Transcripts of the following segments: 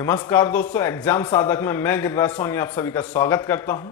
नमस्कार दोस्तों, एग्जाम साधक में मैं गिरिराज सोनी आप सभी का स्वागत करता हूं।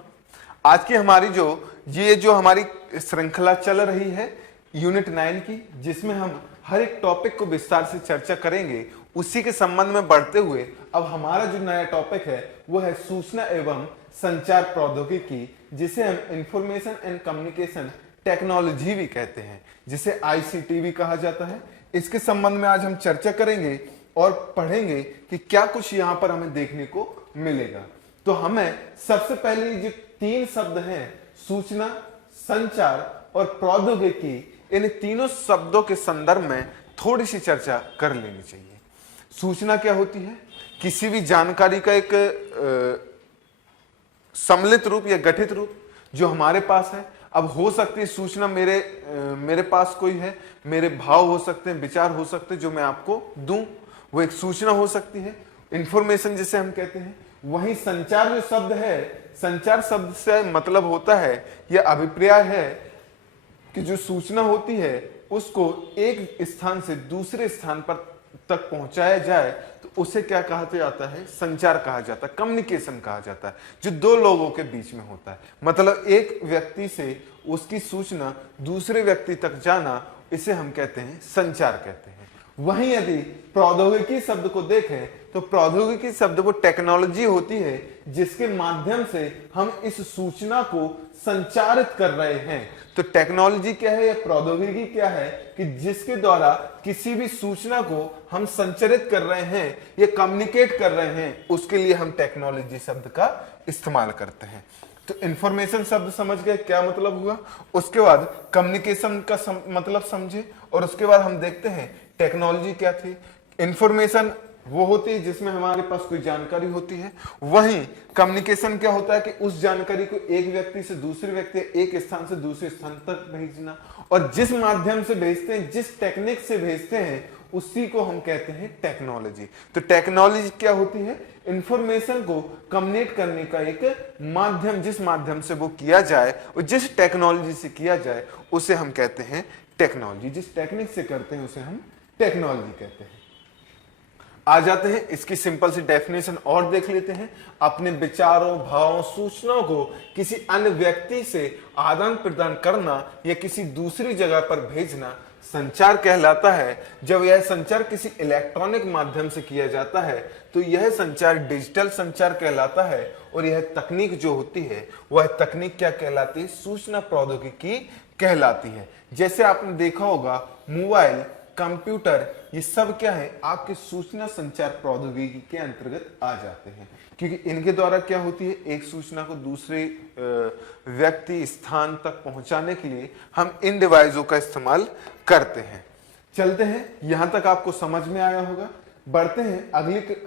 आज की हमारी जो हमारी श्रृंखला चल रही है यूनिट 9 की, जिसमें हम हर एक टॉपिक को विस्तार से चर्चा करेंगे, उसी के संबंध में बढ़ते हुए अब हमारा जो नया टॉपिक है वो है सूचना एवं संचार प्रौद्योगिकी, जिसे हम इंफॉर्मेशन एंड कम्युनिकेशन टेक्नोलॉजी भी कहते हैं, जिसे आईसीटी भी कहा जाता है। इसके संबंध में आज हम चर्चा करेंगे और पढ़ेंगे कि क्या कुछ यहां पर हमें देखने को मिलेगा। तो हमें सबसे पहले जो 3 शब्द हैं, सूचना, संचार और प्रौद्योगिकी, इन तीनों शब्दों के संदर्भ में थोड़ी सी चर्चा कर लेनी चाहिए। सूचना क्या होती है? किसी भी जानकारी का एक सम्मिलित रूप या गठित रूप जो हमारे पास है। अब हो सकती है सूचना मेरे पास कोई है, मेरे भाव हो सकते हैं, विचार हो सकते हैं जो मैं आपको दूं, वो एक सूचना हो सकती है, इंफॉर्मेशन जिसे हम कहते हैं। वहीं संचार जो शब्द है, संचार शब्द से मतलब होता है, यह अभिप्राय है कि जो सूचना होती है उसको एक स्थान से दूसरे स्थान पर तक पहुंचाया जाए तो उसे क्या कहा जाता है? संचार कहा जाता है, कम्युनिकेशन कहा जाता है, जो दो लोगों के बीच में होता है। मतलब एक व्यक्ति से उसकी सूचना दूसरे व्यक्ति तक जाना, इसे हम कहते हैं संचार कहते हैं। वहीं यदि प्रौद्योगिकी शब्द को देखें तो प्रौद्योगिकी शब्द वो टेक्नोलॉजी होती है जिसके माध्यम से हम इस सूचना को संचारित कर रहे हैं। तो टेक्नोलॉजी क्या है या प्रौद्योगिकी क्या है कि जिसके द्वारा किसी भी सूचना को हम संचारित कर रहे हैं या कम्युनिकेट कर रहे हैं, उसके लिए हम टेक्नोलॉजी शब्द का इस्तेमाल करते हैं। तो इंफॉर्मेशन शब्द समझ गए क्या मतलब हुआ। उसके बाद कम्युनिकेशन का मतलब समझे, और उसके बाद हम देखते हैं टेक्नोलॉजी क्या थी। इंफॉर्मेशन वो होती है जिसमें हमारे पास कोई जानकारी होती है। वहीं कम्युनिकेशन क्या होता है कि उस जानकारी को एक व्यक्ति से दूसरे व्यक्ति, एक स्थान से दूसरे स्थान तक भेजना, और जिस माध्यम से भेजते हैं, जिस टेक्निक से भेजते हैं, उसी को हम कहते हैं टेक्नोलॉजी। तो टेक्नोलॉजी क्या होती है? इंफॉर्मेशन को कम्युनिकेट करने का एक माध्यम, जिस माध्यम से वो किया जाए और जिस टेक्नोलॉजी से किया जाए उसे हम कहते हैं टेक्नोलॉजी। जिस टेक्निक से करते हैं उसे हम टेक्नोलॉजी कहते हैं। आ जाते हैं इसकी सिंपल सी डेफिनेशन और देख लेते हैं। अपने विचारों, भावों, सूचनाओं को किसी अन्य व्यक्ति से आदान प्रदान करना या किसी दूसरी जगह पर भेजना संचार कहलाता है। जब यह संचार किसी इलेक्ट्रॉनिक माध्यम से किया जाता है तो यह संचार डिजिटल संचार कहलाता है, और यह तकनीक जो होती है वह तकनीक क्या कहलाती है? सूचना प्रौद्योगिकी कहलाती है। जैसे आपने देखा होगा मोबाइल, कंप्यूटर, ये सब क्या है? आपके सूचना संचार प्रौद्योगिकी के अंतर्गत आ जाते हैं, क्योंकि इनके द्वारा क्या होती है, एक सूचना को दूसरे व्यक्ति, स्थान तक पहुंचाने के लिए हम इन डिवाइसों का इस्तेमाल करते हैं। चलते हैं, यहां तक आपको समझ में आया होगा। बढ़ते हैं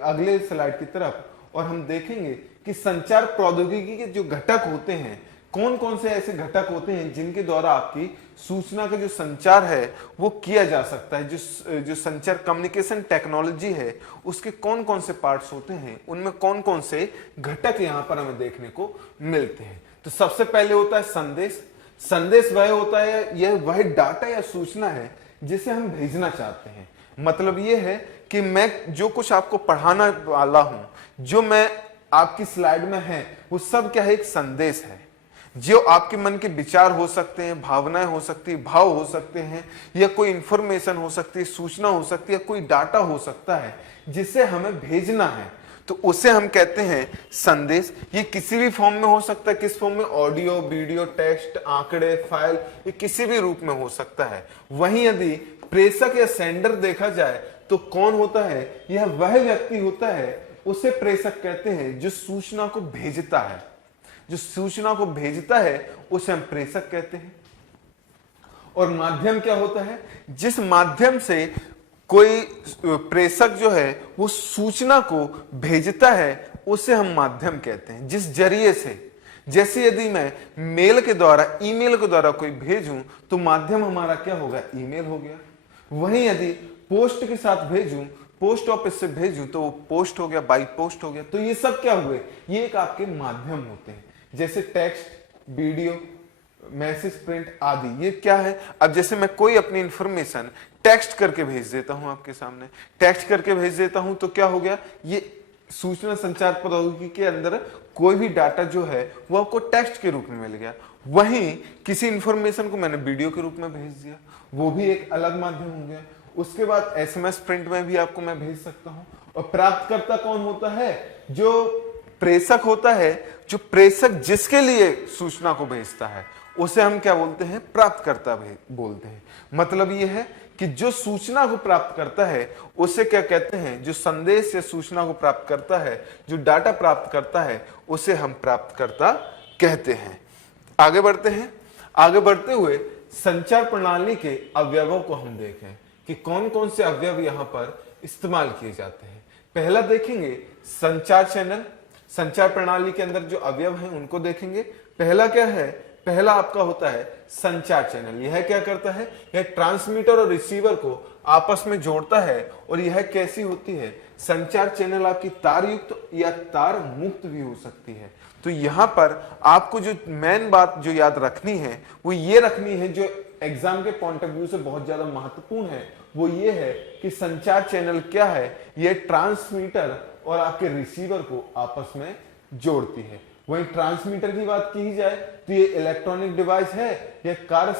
अगले स्लाइड की तरफ और हम देखेंगे कि संचार प्रौद्योगिकी के जो घटक होते हैं, कौन कौन से ऐसे घटक होते हैं जिनके द्वारा आपकी सूचना का जो संचार है वो किया जा सकता है। जो संचार कम्युनिकेशन टेक्नोलॉजी है उसके कौन कौन से पार्ट्स होते हैं, उनमें कौन कौन से घटक यहां पर हमें देखने को मिलते हैं। तो सबसे पहले होता है संदेश। संदेश वह होता है, यह वह डाटा या सूचना है जिसे हम भेजना चाहते हैं। मतलब यह है कि मैं जो कुछ आपको पढ़ाना वाला हूं, जो मैं आपकी स्लाइड में है, वो सब क्या है? एक संदेश है। जो आपके मन के विचार हो सकते हैं, भावनाएं हो सकती है, भाव हो सकते हैं, या कोई इंफॉर्मेशन हो सकती है, सूचना हो सकती है, कोई डाटा हो सकता है जिसे हमें भेजना है, तो उसे हम कहते हैं संदेश। ये किसी भी फॉर्म में हो सकता है। किस फॉर्म में? ऑडियो, वीडियो, टेक्स्ट, आंकड़े, फाइल, ये किसी भी रूप में हो सकता है। वहीं यदि प्रेषक या सेंडर देखा जाए तो कौन होता है? यह वह व्यक्ति होता है, उसे प्रेषक कहते हैं जो सूचना को भेजता है। जो सूचना को भेजता है उसे हम प्रेषक कहते हैं। और माध्यम क्या होता है? जिस माध्यम से कोई प्रेषक जो है वो सूचना को भेजता है उसे हम माध्यम कहते हैं। जिस जरिए से, जैसे यदि मैं मेल के द्वारा, ईमेल के द्वारा कोई भेजूं तो माध्यम हमारा क्या होगा? ईमेल हो गया। वहीं यदि पोस्ट के साथ भेजूं, पोस्ट ऑफिस से भेजूं तो वो पोस्ट हो गया, बाई पोस्ट हो गया। तो ये सब क्या हुए? ये एक आपके माध्यम होते हैं, जैसे टेक्स्ट, वीडियो, मैसेज, प्रिंट आदि। ये क्या है? अब जैसे मैं कोई अपनी इंफॉर्मेशन टेक्स्ट करके भेज देता हूं आपके सामने, टेक्स्ट करके भेज देता हूं तो क्या हो गया? ये सूचना संचार प्रौद्योगिकी के अंदर कोई भी डाटा जो है वो आपको टेक्स्ट के रूप में मिल गया। वहीं किसी इंफॉर्मेशन को मैंने वीडियो के रूप में भेज दिया, वो भी एक अलग माध्यम हो गया। उसके बाद एसएमएस प्रिंट में भी आपको मैं भेज सकता हूं। और प्राप्तकर्ता कौन होता है? जो प्रेषक होता है, जो प्रेषक जिसके लिए सूचना को भेजता है उसे हम क्या बोलते हैं? प्राप्तकर्ता बोलते हैं। मतलब ये है कि जो सूचना को प्राप्त करता है उसे क्या कहते हैं? जो संदेश या सूचना को प्राप्त करता है, जो डाटा प्राप्त करता है, उसे हम प्राप्तकर्ता कहते हैं। आगे बढ़ते हैं। आगे बढ़ते हुए संचार प्रणाली के अवयवों को हम देखें कि कौन कौन से अवयव यहां पर इस्तेमाल किए जाते हैं। पहला देखेंगे संचार चैनल। संचार प्रणाली के अंदर जो अवयव हैं उनको देखेंगे। पहला क्या है? पहला आपका होता है संचार चैनल। यह क्या करता है? यह ट्रांसमीटर और रिसीवर को आपस में जोड़ता है। और यह कैसी होती है? संचार चैनल आपकी तार युक्त या तार मुक्त भी हो सकती है। तो यहां पर आपको जो मेन बात जो याद रखनी है वो ये रखनी है, जो एग्जाम के पॉइंट ऑफ व्यू से बहुत ज्यादा महत्वपूर्ण है, वो ये है कि संचार चैनल क्या है? ये ट्रांसमीटर और आपके रिसीवर को आपस में जोड़ती है। वहीं ट्रांसमीटर की बात की जाए तो ये इलेक्ट्रॉनिक डिवाइस है, यह कार्य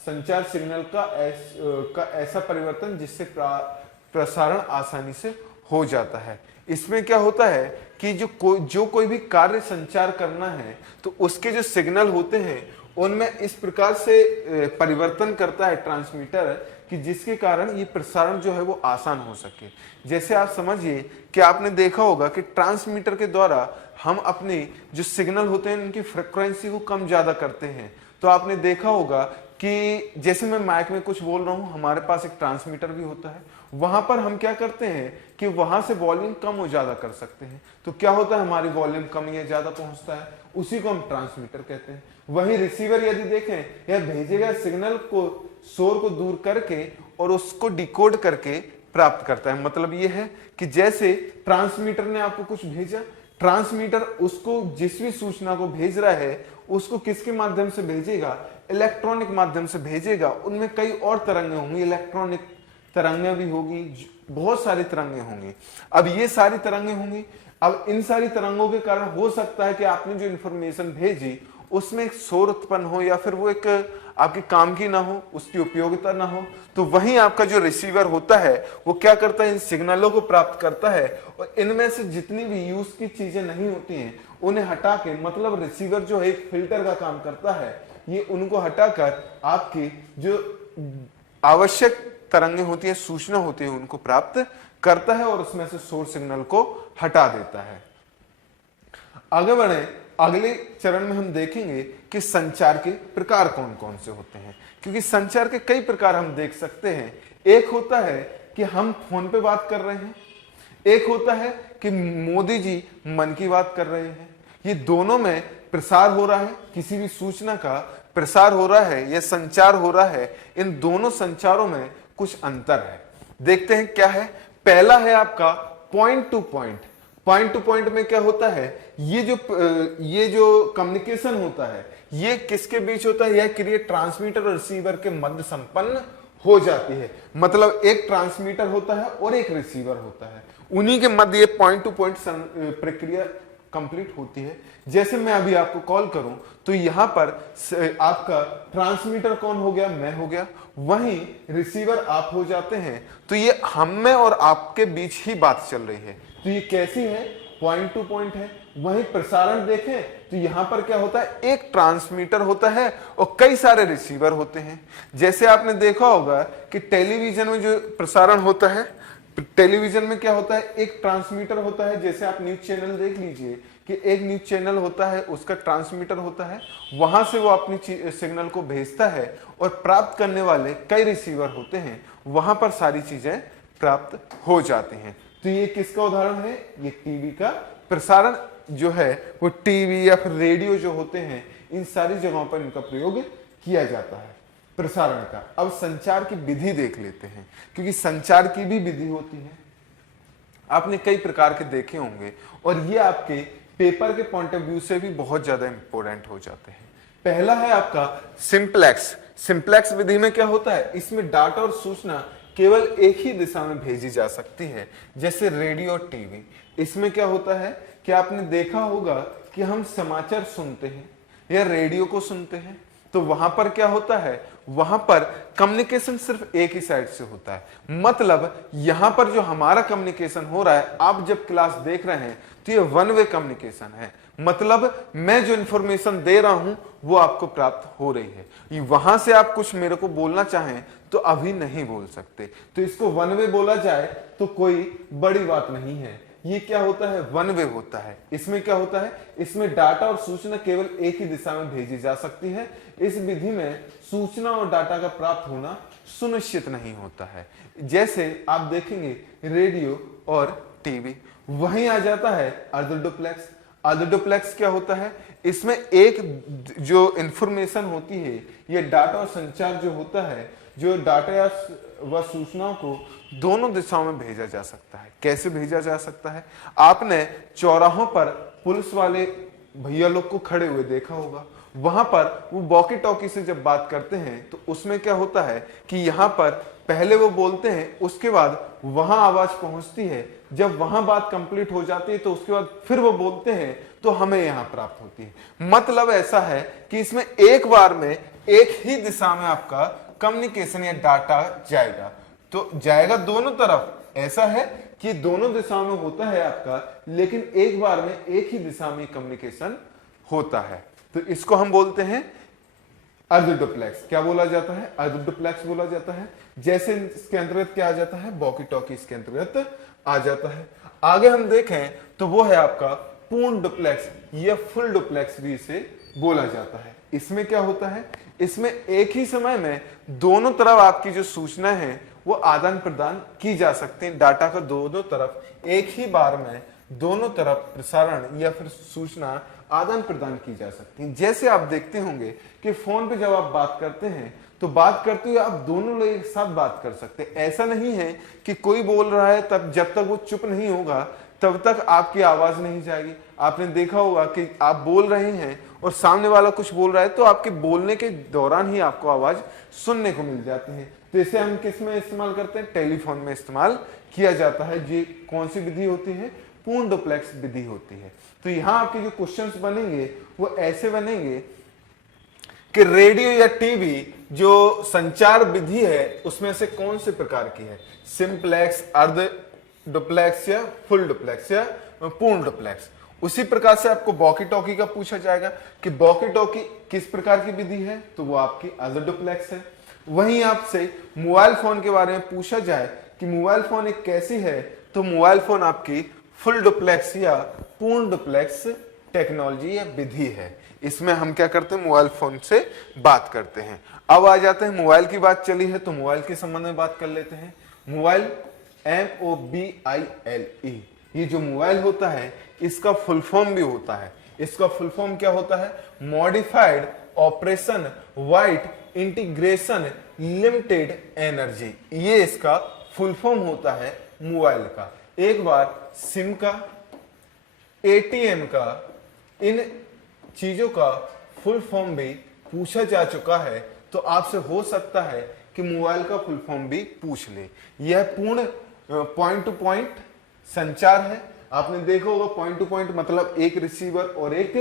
संचार सिग्नल का ऐसा परिवर्तन जिससे प्रसारण आसानी से हो जाता है। इसमें क्या होता है कि जो कोई भी कार्य संचार करना है तो उसके जो सिग्नल होते हैं उनमें इस प्रकार से परिवर्तन करता है ट्रांसमीटर कि जिसके कारण ये प्रसारण जो है वो आसान हो सके। जैसे आप समझिए कि आपने देखा होगा कि ट्रांसमीटर के द्वारा हम अपने जो सिग्नल होते हैं उनकी फ्रीक्वेंसी को कम ज्यादा करते हैं। तो आपने देखा होगा कि जैसे मैं माइक में कुछ बोल रहा हूं, हमारे पास एक ट्रांसमीटर भी होता है, वहां पर हम क्या करते हैं कि वहां से वॉल्यूम कम हो ज्यादा कर सकते हैं। तो क्या होता है? हमारी वॉल्यूम कम या ज्यादा पहुंचता है, उसी को हम ट्रांसमीटर कहते हैं। वहीं रिसीवर यदि देखें, यह भेजेगा सिग्नल को, शोर को दूर करके और उसको डिकोड करके प्राप्त करता है। मतलब यह है कि जैसे ट्रांसमीटर ने आपको कुछ भेजा, ट्रांसमीटर उसको जिस भी सूचना को भेज रहा है उसको किसके माध्यम से भेजेगा? इलेक्ट्रॉनिक माध्यम से भेजेगा। उनमें कई और तरंगें होंगी, इलेक्ट्रॉनिक तरंगें भी होगी, बहुत सारी तरंगें होंगी। अब ये सारी तरंगें होंगी, अब इन सारी तरंगों के कारण हो सकता है कि आपने जो इंफॉर्मेशन भेजी उसमें एक शोर उत्पन्न हो या फिर वो एक आपके काम की ना हो, उसकी उपयोगिता ना हो। तो वहीं आपका जो रिसीवर होता है वो क्या करता है? इन सिग्नलों को प्राप्त करता है और इनमें से जितनी भी यूज की चीजें नहीं होती हैं उन्हें हटा के, मतलब रिसीवर जो है एक फिल्टर का काम करता है, ये उनको हटाकर आपकी जो आवश्यक तरंगें होती है, सूचना होती है, उनको प्राप्त करता है और उसमें से शोर सिग्नल को हटा देता है। आगे बढ़े, अगले चरण में हम देखेंगे कि संचार के प्रकार कौन कौन से होते हैं, क्योंकि संचार के कई प्रकार हम देख सकते हैं। एक होता है कि हम फोन पे बात कर रहे हैं, एक होता है कि मोदी जी मन की बात कर रहे हैं। ये दोनों में प्रसार हो रहा है, किसी भी सूचना का प्रसार हो रहा है या संचार हो रहा है। इन दोनों संचारों में कुछ अंतर है, देखते हैं क्या है। पहला है आपका point two point. Point two point में क्या होता है? ये जो कम्युनिकेशन होता है ये किसके बीच होता है? यह क्रिया ट्रांसमीटर और रिसीवर के मध्य संपन्न हो जाती है। मतलब एक ट्रांसमीटर होता है और एक रिसीवर होता है, उन्हीं के मध्य ये पॉइंट टू पॉइंट प्रक्रिया कंप्लीट होती है। जैसे मैं अभी आपको कॉल करूं तो यहां पर आपका ट्रांसमीटर कौन हो गया? मैं हो गया, वहीं रिसीवर आप हो जाते हैं। तो ये हम में और आपके बीच ही बात चल रही है। तो ये कैसी है? पॉइंट टू पॉइंट है। वहीं प्रसारण देखें तो यहां पर क्या होता है? एक ट्रांसमीटर होता है और कई सारे रिसीवर होते हैं। जैसे आपने देखा होगा कि टेलीविजन में जो प्रसारण होता है, टेलीविजन में क्या होता है? एक ट्रांसमीटर होता है। जैसे आप न्यूज चैनल देख लीजिए कि एक न्यूज चैनल होता है, उसका ट्रांसमीटर होता है, वहां से वो अपनी सिग्नल को भेजता है और प्राप्त करने वाले कई रिसीवर होते हैं, वहां पर सारी चीजें प्राप्त हो जाती हैं। तो ये किसका उदाहरण है? ये टीवी का प्रसारण जो है वो टीवी या फिर रेडियो जो होते हैं, इन सारी जगहों पर इनका प्रयोग किया जाता है प्रसारण का। अब संचार की विधि देख लेते हैं, क्योंकि संचार की भी विधि होती है। आपने कई प्रकार के देखे होंगे और ये आपके पेपर के पॉइंट ऑफ व्यू से भी बहुत ज्यादा इंपॉर्टेंट हो जाते हैं। पहला है आपका सिंप्लेक्स। सिंप्लेक्स विधि में क्या होता है? इसमें डाटा और सूचना केवल एक ही दिशा में भेजी जा सकती है, जैसे रेडियो और टीवी। इसमें क्या होता है कि आपने देखा होगा कि हम समाचार सुनते हैं या रेडियो को सुनते हैं, तो वहां पर क्या होता है, वहां पर कम्युनिकेशन सिर्फ एक ही साइड से होता है। मतलब यहां पर जो हमारा कम्युनिकेशन हो रहा है, आप जब क्लास देख रहे हैं तो ये वन वे कम्युनिकेशन है। मतलब मैं जो इंफॉर्मेशन दे रहा हूं वो आपको प्राप्त हो रही है। वहां से आप कुछ मेरे को बोलना चाहें तो अभी नहीं बोल सकते, तो इसको वन वे बोला जाए तो कोई बड़ी बात नहीं है। ये क्या होता है, वन वे होता है। इसमें क्या होता है, इसमें डाटा और सूचना केवल एक ही दिशा में भेजी जा सकती है। इस विधि में सूचना और डाटा का प्राप्त होना सुनिश्चित नहीं होता है। जैसे आप देखेंगे रेडियो और टीवी, वहीं आ जाता है अर्ध डुप्लेक्स। अर्ध डुप्लेक्स क्या होता है, इसमें एक जो इंफॉर्मेशन होती है, ये डाटा और संचार जो होता है, जो डाटा या व सूचनाओं को दोनों दिशाओं में भेजा जा सकता है। कैसे भेजा जा सकता है, आपने चौराहों पर पुलिस वाले भैया लोग को खड़े हुए देखा होगा। वहां पर वो वॉकी टॉकी से जब बात करते हैं तो उसमें क्या होता है कि यहाँ पर पहले वो बोलते हैं, उसके बाद वहां आवाज पहुंचती है। जब वहां बात कंप्लीट हो जाती है तो उसके बाद फिर वो बोलते हैं तो हमें यहां प्राप्त होती है। मतलब ऐसा है कि इसमें एक बार में एक ही दिशा में आपका कम्युनिकेशन या डाटा जाएगा, तो जाएगा दोनों तरफ। ऐसा है कि दोनों दिशाओं में होता है आपका, लेकिन एक बार में एक ही दिशा में कम्युनिकेशन होता है। तो इसको हम बोलते हैं अर्ध डुप्लेक्स। क्या बोला जाता है, अर्ध डुप्लेक्स बोला जाता है। जैसे इसके अंतर्गत क्या आ जाता है, वॉकी टॉकी इसके अंतर्गत आ जाता है। आगे हम देखें तो वो है आपका पूर्ण डुप्लेक्स या फुल डुप्लेक्स भी इसे बोला जाता है। इसमें क्या होता है, इसमें एक ही समय में दोनों तरफ आपकी जो सूचना है वो आदान प्रदान की जा सकती है। डाटा का दोनों तरफ एक ही बार में दोनों तरफ प्रसारण या फिर सूचना आदान प्रदान की जा सकती है। जैसे आप देखते होंगे कि फोन पे जब आप बात करते हैं तो बात करते हुए आप दोनों लोग एक साथ बात कर सकते हैं। ऐसा नहीं है कि कोई बोल रहा है तब जब तक वो चुप नहीं होगा तब तक आपकी आवाज नहीं जाएगी। आपने देखा होगा कि आप बोल रहे हैं और सामने वाला कुछ बोल रहा है तो आपके बोलने के दौरान ही आपको आवाज सुनने को मिल जाती है। तो इसे हम किस में इस्तेमाल करते हैं, टेलीफोन में इस्तेमाल किया जाता है। जी कौन सी विधि होती है, पूर्ण डुप्लेक्स विधि होती है। तो यहां आपके जो क्वेश्चंस बनेंगे वो ऐसे बनेंगे कि रेडियो या टीवी जो संचार विधि है उसमें से कौन से प्रकार की है, सिंप्लेक्स, अर्ध डुप्लेक्स या फुल डुप्लेक्स या पूर्ण डुप्लेक्स। उसी प्रकार से आपको वॉकी टॉकी का पूछा जाएगा कि वॉकी टॉकी किस प्रकार की विधि है, तो वो आपकी अर्ध डुप्लेक्स है। वहीं आपसे मोबाइल फोन के बारे में पूछा जाए कि मोबाइल फोन एक कैसी है, तो मोबाइल फोन आपकी फुल डुप्लेक्स या पूर्ण डुप्लेक्स टेक्नोलॉजी या विधि है। इसमें हम क्या करते हैं, मोबाइल फोन से बात करते हैं। अब आ जाते हैं, मोबाइल की बात चली है तो मोबाइल के संबंध में बात कर लेते हैं। मोबाइल MOBILE, ये जो मोबाइल होता है इसका फुल फॉर्म भी होता है। इसका फुल फॉर्म क्या होता है, modified operation wide integration limited energy. ये इसका फुल फॉर्म होता है मोबाइल का। एक बार सिम का, ATM का, इन चीजों का फुल फॉर्म भी पूछा जा चुका है, तो आपसे हो सकता है कि मोबाइल का फुल फॉर्म भी पूछ ले। यह पूर्ण पॉइंट टू पॉइंट संचार है। आपने देखा होगा पॉइंट टू पॉइंट मतलब एक रिसीवर और एक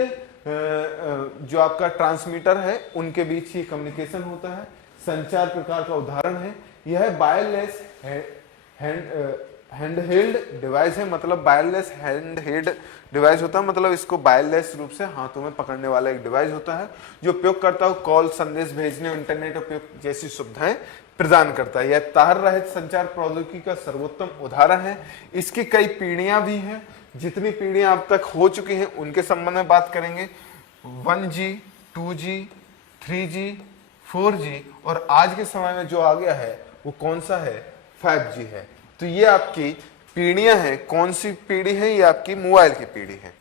जो आपका ट्रांसमीटर है उनके बीच ही कम्युनिकेशन होता है। संचार प्रकार का उदाहरण है यह वायरलेस हैंडहेल्ड डिवाइस है। मतलब वायरलेस हैंडहेल्ड डिवाइस होता है, मतलब इसको वायरलेस रूप से हाथों में पकड़ने वाला एक डिवाइस होता है जो उपयोगकर्ता को कॉल, संदेश भेजने, इंटरनेट उपयोग जैसी सुविधाएं प्रदान करता है। यह तार रहित संचार प्रौद्योगिकी का सर्वोत्तम उदाहरण है। इसकी कई पीढ़ियां भी हैं। जितनी पीढ़ियां अब तक हो चुकी हैं उनके संबंध में बात करेंगे। 1G, 2G, 3G, 4G और आज के समय में जो आ गया है वो कौन सा है, 5G है। तो ये आपकी पीढ़ियां हैं। कौन सी पीढ़ी है, ये आपकी मोबाइल की पीढ़ी है।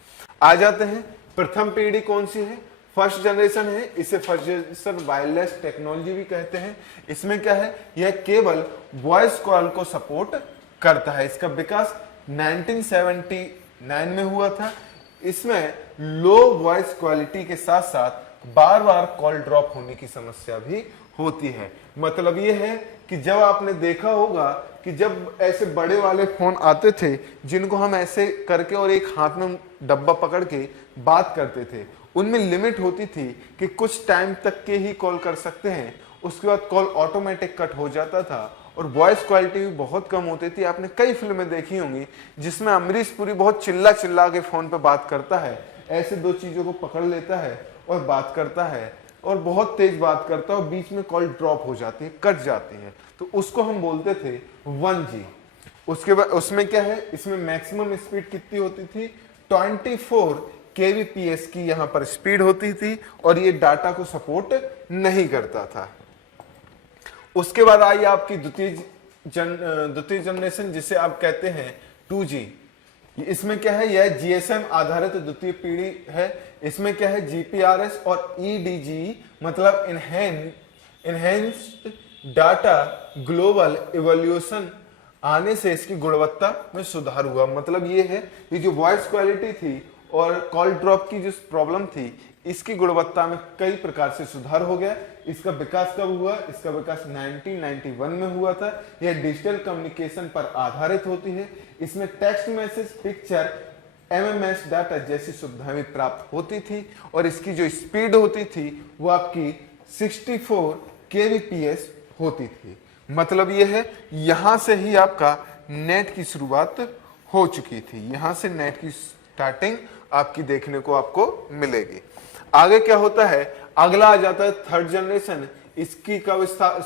आ जाते हैं, प्रथम पीढ़ी कौन सी है, फर्स्ट जनरेशन है। इसे फर्स्ट जनरेशन वायरलेस टेक्नोलॉजी भी कहते हैं। इसमें क्या है, यह केवल वॉइस कॉल को सपोर्ट करता है। इसका विकास 1979 में हुआ था। इसमें लो वॉइस क्वालिटी के साथ साथ बार बार कॉल ड्रॉप होने की समस्या भी होती है। मतलब ये है कि जब आपने देखा होगा कि जब ऐसे बड़े वाले फोन आते थे जिनको हम ऐसे करके और एक हाथ में डब्बा पकड़ के बात करते थे, उनमें लिमिट होती थी कि कुछ टाइम तक के ही कॉल कर सकते हैं, उसके बाद कॉल ऑटोमेटिक कट हो जाता था और वॉइस क्वालिटी भी बहुत कम होती थी। आपने कई फिल्में देखी होंगी जिसमें अमरीश पुरी बहुत चिल्ला चिल्ला के फोन पे बात करता है, ऐसे दो चीजों को पकड़ लेता है और बात करता है और बहुत तेज बात करता है और बीच में कॉल ड्रॉप हो जाती है, कट जाती है, तो उसको हम बोलते थे 1G। उसके बाद उसमें क्या है, इसमें मैक्सिमम स्पीड कितनी होती थी, 24 kbps की यहाँ पर स्पीड होती थी और ये डाटा को सपोर्ट नहीं करता था। उसके बाद आई आपकी द्वितीय जनरेशन जिसे आप कहते हैं 2G। इसमें क्या है, यह GSM आधारित द्वितीय पीढ़ी है। इसमें क्या है, GPRS और EDG मतलब इनहेंस्ड डाटा ग्लोबल इवोल्यूशन आने से इसकी गुणवत्ता में सुधार हुआ। मतलब ये है, ये जो वॉइस क्वालिटी थी और कॉल ड्रॉप की जो प्रॉब्लम थी, इसकी गुणवत्ता में कई प्रकार से सुधार हो गया। इसका विकास कब हुआ, इसका विकास 1991 में हुआ था। यह डिजिटल कम्युनिकेशन पर आधारित होती है। इसमें text message, picture, MMS data जैसी सुविधाएं भी प्राप्त होती थी और इसकी जो स्पीड होती थी वो आपकी 64 kbps होती थी। मतलब ये है, यहां से ही आपका नेट की शुरुआत हो चुकी थी, यहां से नेट की स्टार्टिंग आपकी देखने को आपको मिलेगी। आगे क्या होता है, अगला आ जाता है थर्ड जनरेशन। इसकी कब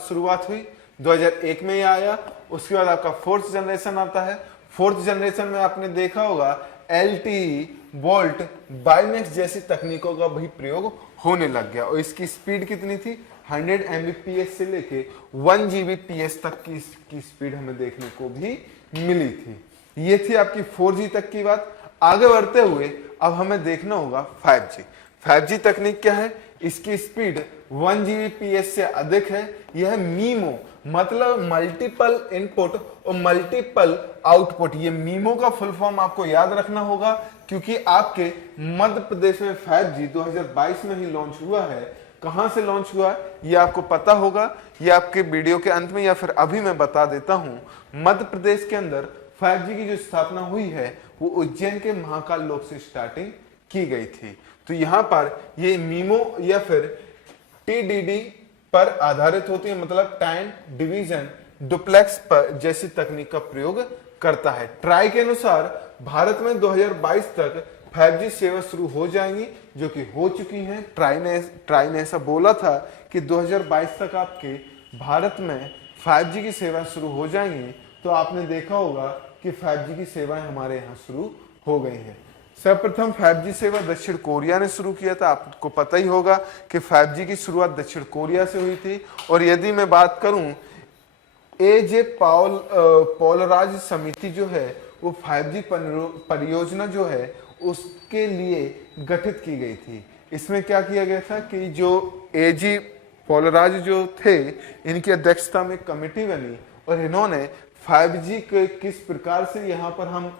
शुरुआत हुई, 2001 में ये आया। उसके बाद आपका फोर्थ जनरेशन आता है। फोर्थ जनरेशन में आपने देखा होगा LTE, वोल्ट, बाइमैक्स जैसी तकनीकों का भी प्रयोग होने लग गया और इसकी स्पीड कितनी थी, 100 Mbps से लेके 1 Gbps तक की स्पीड हमें देखने को भी मिली थी। ये थी आपकी 4G तक की बात। आगे बढ़ते हुए अब हमें देखना होगा 5G। 5G तकनीक क्या है, इसकी स्पीड 1 Gbps से अधिक है। यह मीमो मतलब मल्टीपल इनपुट और मल्टीपल आउटपुट। ये मीमो का फुल फॉर्म आपको याद रखना होगा क्योंकि आपके मध्य प्रदेश में 5G 2022 में ही लॉन्च हुआ है। कहां से लॉन्च हुआ ये आपको पता होगा, ये आपके वीडियो के अंत में या फिर अभी मैं बता देता हूं। मध्य प्रदेश के अंदर 5G की जो स्थापना हुई है वो उज्जैन के महाकाल लोक से स्टार्टिंग की गई थी। तो यहां पर ये मीमो या फिर TDD पर आधारित होती है, मतलब टाइम डिवीजन डुप्लेक्स पर जैसी तकनीक का प्रयोग करता है। ट्राई के अनुसार भारत में 2022 तक 5G सेवा शुरू हो जाएंगी, जो कि हो चुकी हैं। ट्राई ने ऐसा बोला था कि 2022 तक आपके भारत में 5G की सेवा शुरू हो जाएंगी। तो आपने देखा होगा कि 5G की सेवाएं हमारे यहाँ शुरू हो गई हैं। सर्वप्रथम 5G सेवा दक्षिण कोरिया ने शुरू किया था। आपको पता ही होगा कि 5G की शुरुआत दक्षिण कोरिया से हुई थी। और यदि मैं बात करूं, AJ पॉलराज समिति जो है वो 5G परियोजना जो है उसके लिए गठित की गई थी। इसमें क्या किया गया था कि जो AJ पॉलराज जो थे, इनकी अध्यक्षता में कमेटी बनी और इन्होंने 5G के किस प्रकार से यहाँ पर हम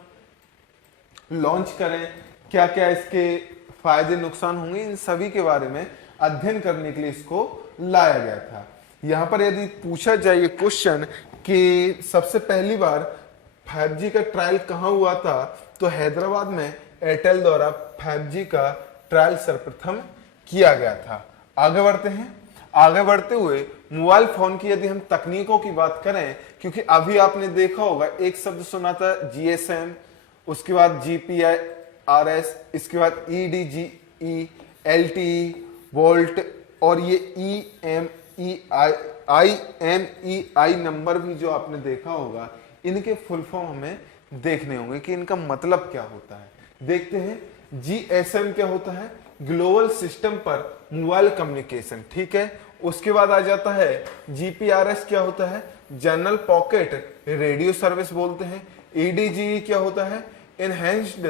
लॉन्च करें, क्या क्या इसके फायदे नुकसान होंगे, इन सभी के बारे में अध्ययन करने के लिए इसको लाया गया था। यहाँ पर यदि पूछा जाए क्वेश्चन कि सबसे पहली बार 5G का ट्रायल कहाँ हुआ था, तो हैदराबाद में एयरटेल द्वारा 5G का ट्रायल सर्वप्रथम किया गया था। आगे बढ़ते हैं। आगे बढ़ते हुए मोबाइल फोन की यदि हम तकनीकों की बात करें, क्योंकि अभी आपने देखा होगा एक शब्द सुना था GSM, उसके बाद GPRS, इसके बाद EDG, LTE, वोल्ट और ये IMEI नंबर भी जो आपने देखा होगा, इनके फुल फॉर्म हमें देखने होंगे कि इनका मतलब क्या होता है। देखते हैं। GSM क्या होता है, ग्लोबल सिस्टम पर मोबाइल कम्युनिकेशन, ठीक है। उसके बाद आ जाता है GPRS क्या होता है, जनरल पॉकेट रेडियो सर्विस बोलते हैं। EDG क्या होता है, enhanced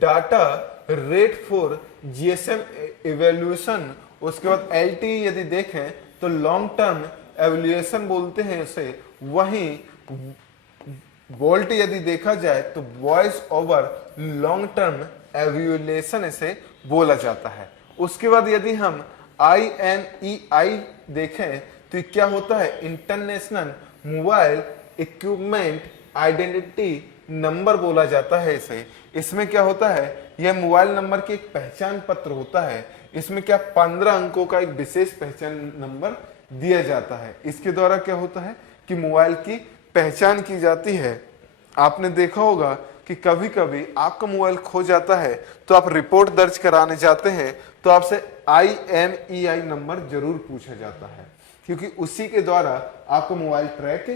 data rate for GSM evolution. उसके बाद LTE यदि देखें तो लॉन्ग टर्म एवोल्यूशन बोलते हैं इसे। वहीं वोल्ट यदि देखा जाए तो voice over long term evolution इसे बोला जाता है। उसके बाद यदि हम IMEI देखें तो ये क्या होता है, international mobile equipment identity number बोला जाता है इसे। इसमें क्या होता है, यह मोबाइल नंबर की एक पहचान पत्र होता है। इसमें क्या 15 अंकों का एक विशेष पहचान नंबर दिया जाता है। इसके द्वारा क्या होता है कि मोबाइल की पहचान की जाती है। आपने देखा होगा कि कभी कभी आपका मोबाइल खो जाता है तो आप रिपोर्ट दर्ज कराने जाते हैं तो आपसे IMEI नंबर जरूर पूछा जाता है, क्योंकि उसी के द्वारा आपका मोबाइल ट्रैक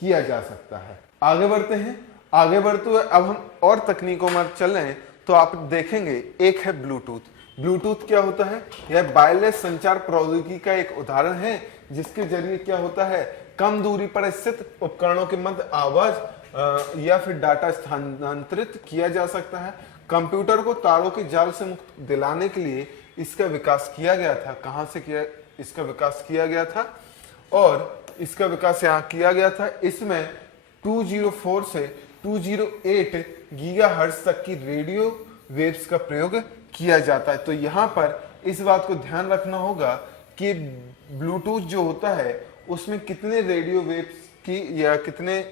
किया जा सकता है। आगे बढ़ते हैं। आगे बढ़ते हुए अब हम और तकनीकों में चल रहे हैं तो आप देखेंगे, एक है ब्लूटूथ। ब्लूटूथ क्या होता है, यह वायरलेस संचार प्रौद्योगिकी का एक उदाहरण है, जिसके जरिए क्या होता है, कम दूरी पर स्थित उपकरणों के मध्य आवाज या फिर डाटा स्थानांतरित किया जा सकता है। कंप्यूटर को तारों के जाल से मुक्त दिलाने के लिए इसका विकास किया गया था। कहां से किया इसका विकास किया गया था, और इसका विकास यहाँ किया गया था। इसमें 204 से 208 गीगाहर्ट्ज तक की रेडियो वेव्स का प्रयोग किया जाता है। तो यहाँ पर इस बात को ध्यान रखना होगा कि ब्लूटूथ जो होता है उसमें कितने रेडियो वेव्स की या कितने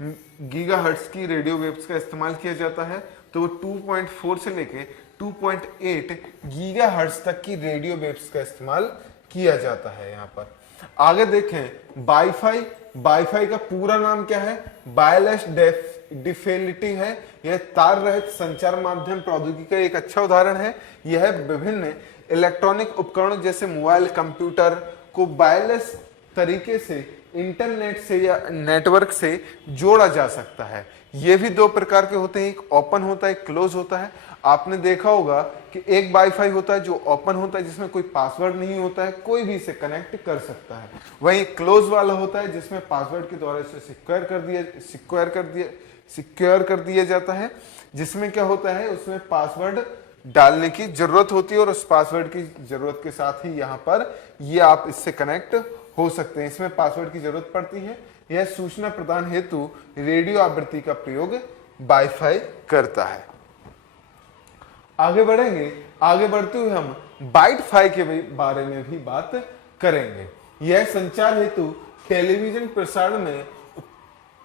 गीगाहर्ट्ज की रेडियो वेव्स का इस्तेमाल किया जाता है। तो वो 2.4 से लेके 2.8 गीगाहर्ट्ज तक की रेडियो वेव्स का इस्तेमाल किया जाता है। यहाँ पर आगे देखें, वाईफाई। वाईफाई का पूरा नाम क्या है, वायरलेस डिफिनिटी है। यह तार रहित संचार माध्यम प्रौद्योगिकी का एक अच्छा उदाहरण है। यह विभिन्न इलेक्ट्रॉनिक उपकरणों जैसे मोबाइल, कंप्यूटर को वायरलेस तरीके से इंटरनेट से या नेटवर्क से जोड़ा जा सकता है। ये भी दो प्रकार के होते हैं, एक ओपन होता है, एक क्लोज होता है। आपने देखा होगा कि एक वाईफाई होता है जो ओपन होता है, जिसमें कोई पासवर्ड नहीं होता है, कोई भी इसे कनेक्ट कर सकता है। वहीं क्लोज वाला होता है जिसमें पासवर्ड के द्वारा इसे सिक्योर कर दिया जाता है, जिसमें क्या होता है, उसमें पासवर्ड डालने की जरूरत होती है और उस पासवर्ड की जरूरत के साथ ही यहाँ पर ये आप इससे कनेक्ट हो सकते हैं। इसमें पासवर्ड की जरूरत पड़ती है। यह सूचना प्रदान हेतु रेडियो आवृत्ति का प्रयोग वाईफाई करता है। आगे बढ़ेंगे। आगे बढ़ते हुए हम वाइट-फाई के बारे में भी बात करेंगे। यह संचार हेतु टेलीविजन प्रसारण में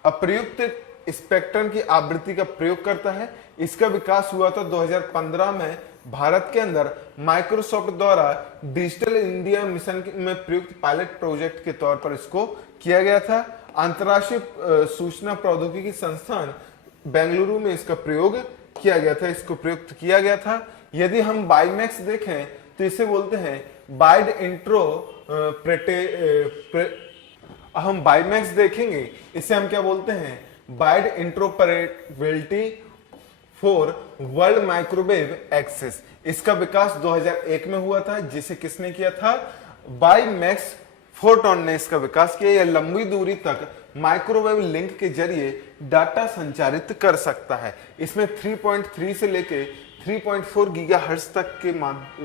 अप्रयुक्त स्पेक्ट्रम की आवृत्ति का प्रयोग करता है। इसका विकास हुआ था 2015 में भारत के अंदर माइक्रोसॉफ्ट द्वारा डिजिटल इंडिया मिशन में प्रयुक्त पायलट प्रोजेक्ट के तौर पर इसको किया गया था। अंतर्राष्ट्रीय सूचना प्रौद्योगिकी संस्थान बेंगलुरु में इसका प्रयोग किया गया था, इसको प्रयुक्त किया गया था। यदि हम बाईमैक्स देखें तो इसे बोलते हैं वाइड हम बाईमैक्स देखेंगे, इसे हम क्या बोलते हैं, wide interoperability for world microwave access. इसका विकास 2001 में हुआ था, जिसे किसने किया था, बाईमैक्स फोर्टॉन ने इसका विकास किया। यह लंबी दूरी तक माइक्रोवेव लिंक के जरिए डाटा संचारित कर सकता है। इसमें 3.3 से लेके 3.4 गीगाहर्ट्ज तक के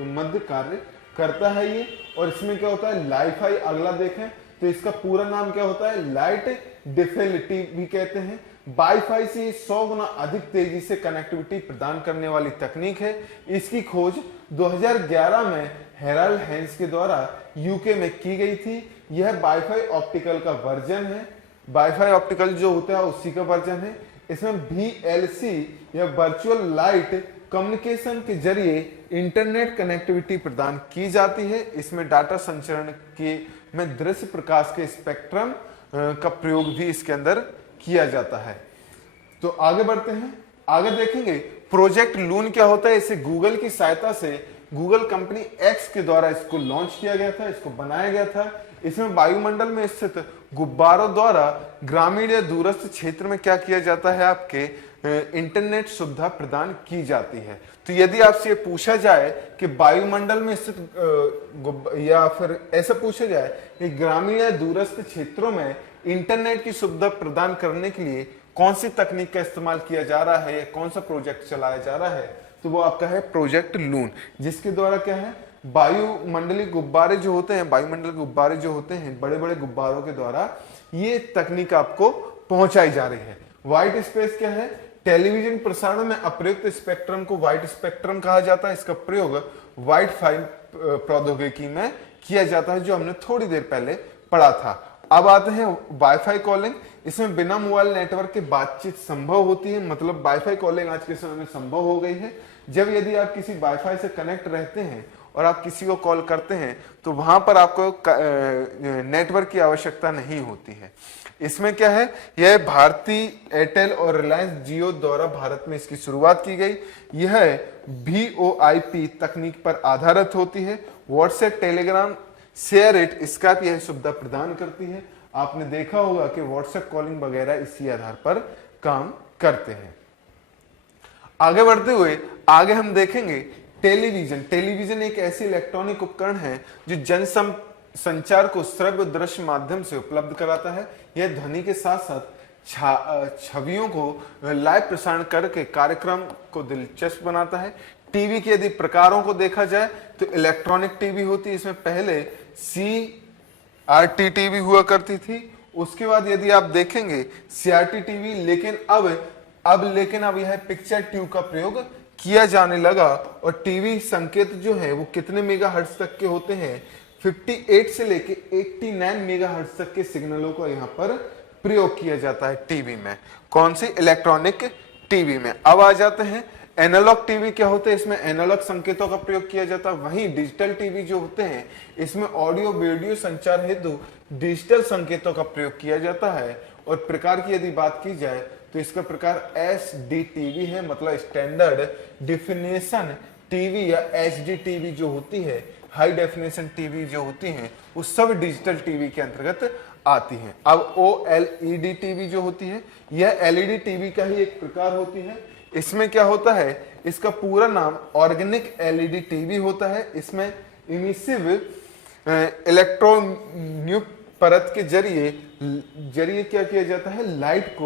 मध्य कार्य करता है ये। और इसमें क्या होता है, लाइफाई। अगला देखें तो इसका पूरा नाम क्या होता है, लाइट डिफिनिटी भी कहते हैं। वाईफाई से 100 गुना अधिक तेजी से कनेक्टिविटी प्रदान करने वाली तकनीक है। इसकी खोज 2011 में हेराल्ड हेंस के द्वारा यूके में की गई थी। यह वाईफाई ऑप्टिकल का वर्जन है। वाईफाई ऑप्टिकल जो होता है उसी का वर्जन है। इसमें VLC या वर्चुअल लाइट कम्युनिकेशन के जरिए इंटरनेट कनेक्टिविटी प्रदान की जाती है। इसमें डाटा संचरण के में दृश्य प्रकाश के स्पेक्ट्रम का प्रयोग भी इसके अंदर किया जाता है। तो आगे बढ़ते हैं। आगे देखेंगे प्रोजेक्ट लून क्या होता है। इसे गूगल की सहायता से गूगल कंपनी X के द्वारा इसको लॉन्च किया गया था, इसको बनाया गया था। इसमें वायुमंडल में स्थित गुब्बारों द्वारा ग्रामीण या दूरस्थ क्षेत्र में क्या किया जाता है, आपके इंटरनेट सुविधा प्रदान की जाती है। तो यदि आपसे पूछा जाए कि वायुमंडल में स्थित या फिर ऐसा पूछा जाए कि ग्रामीण या दूरस्थ क्षेत्रों में इंटरनेट की सुविधा प्रदान करने के लिए कौन सी तकनीक का इस्तेमाल किया जा रहा है, कौन सा प्रोजेक्ट चलाया जा रहा है, तो वो आपका है प्रोजेक्ट लून, जिसके द्वारा क्या है, वायुमंडलीय गुब्बारे जो होते हैं, वायुमंडल गुब्बारे जो होते हैं, बड़े बड़े गुब्बारों के द्वारा ये तकनीक आपको पहुंचाई जा रही है। व्हाइट स्पेस क्या है, टेलीविजन प्रसारण में अप्रयुक्त स्पेक्ट्रम को व्हाइट स्पेक्ट्रम कहा जाता है। इसका प्रयोग वाइट-फाई प्रौद्योगिकी में किया जाता है, जो हमने थोड़ी देर पहले पड़ा था। अब आते हैं वाईफाई कॉलिंग। इसमें बिना मोबाइल नेटवर्क के बातचीत संभव होती है, मतलब वाईफाई कॉलिंग आज के समय में संभव हो गई है। जब यदि आप किसी वाईफाई से कनेक्ट रहते हैं और आप किसी को कॉल करते हैं तो वहां पर आपको नेटवर्क की आवश्यकता नहीं होती है। इसमें क्या है, यह भारती एयरटेल और रिलायंस जियो द्वारा भारत में इसकी शुरुआत की गई। यह VoIP तकनीक पर आधारित होती है। WhatsApp, Telegram, share it, Skype यह सुविधा प्रदान करती है। आपने देखा होगा कि व्हाट्सएप कॉलिंग वगैरह इसी आधार पर काम करते हैं। आगे बढ़ते हुए आगे हम देखेंगे टेलीविजन। टेलीविजन एक ऐसी इलेक्ट्रॉनिक उपकरण है जो जन संचार को श्रव्य दृश्य माध्यम से उपलब्ध कराता है। यह ध्वनि के साथ साथ छवियों को लाइव प्रसारण करके कार्यक्रम को दिलचस्प बनाता है। टीवी के यदि प्रकारों को देखा जाए तो इलेक्ट्रॉनिक टीवी होती है। इसमें पहले CRT टीवी हुआ करती थी, उसके बाद यदि आप देखेंगे CRT टीवी, लेकिन अब यह पिक्चर ट्यूब का प्रयोग किया जाने लगा। और टीवी संकेत जो है वो कितने मेगाहर्ट्ज तक के होते हैं, 58 से लेके 89 मेगाहर्ट्ज तक के सिग्नलों को यहाँ पर प्रयोग किया जाता है टीवी में। कौन सी? इलेक्ट्रॉनिक टीवी में। अब आ जाते हैं एनालॉग टीवी। क्या होते हैं? इसमें एनालॉग संकेतों का प्रयोग किया जाता है। वहीं डिजिटल टीवी जो होते हैं इसमें ऑडियो वीडियो संचार हेतु डिजिटल संकेतों का प्रयोग किया जाता है। और प्रकार की यदि बात की जाए तो इसका प्रकार SD टीवी है, मतलब स्टैंडर्ड डिफिनेशन टीवी या HD टीवी जो होती है, हाई डेफिनेशन टीवी जो होती हैं, वो सब डिजिटल टीवी के अंतर्गत आती हैं। अब OLED टीवी जो होती है, यह LED टीवी का ही एक प्रकार होती है। इसमें क्या होता है, इसका पूरा नाम ऑर्गेनिक LED टीवी होता है। इसमें इमिसिव इलेक्ट्रोन्यूक परत के जरिए क्या किया जाता है, लाइट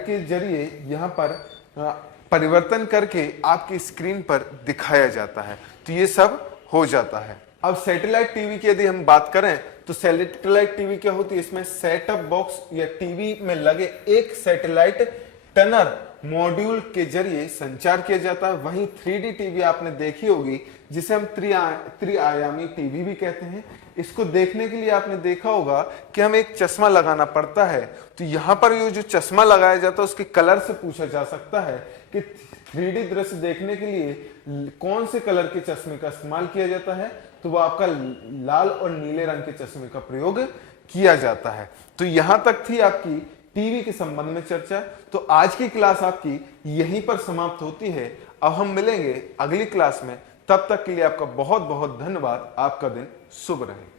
के जरिए यहाँ पर परिवर्तन करके आपकी स्क्रीन पर दिखाया जाता है। तो ये सब हो जाता है। अब सैटेलाइट टीवी की यदि हम बात करें तो सैटेलाइट टीवी क्या होती है, इसमें सेटअप बॉक्स या टीवी में लगे एक सैटेलाइट टनर मॉड्यूल के जरिए संचार किया जाता है। वहीं 3D टीवी आपने देखी होगी, जिसे हम त्रिआयामी टीवी भी कहते हैं। इसको देखने के लिए आपने देखा होगा कि हमें एक चश्मा लगाना पड़ता है। तो यहाँ पर ये जो चश्मा लगाया जाता है उसके कलर से पूछा जा सकता है कि 3D दृश्य देखने के लिए कौन से कलर के चश्मे का इस्तेमाल किया जाता है, तो वो आपका लाल और नीले रंग के चश्मे का प्रयोग किया जाता है। तो यहां तक थी आपकी टीवी के संबंध में चर्चा। तो आज की क्लास आपकी यहीं पर समाप्त होती है। अब हम मिलेंगे अगली क्लास में, तब तक के लिए आपका बहुत बहुत धन्यवाद। आपका दिन शुभ रहे।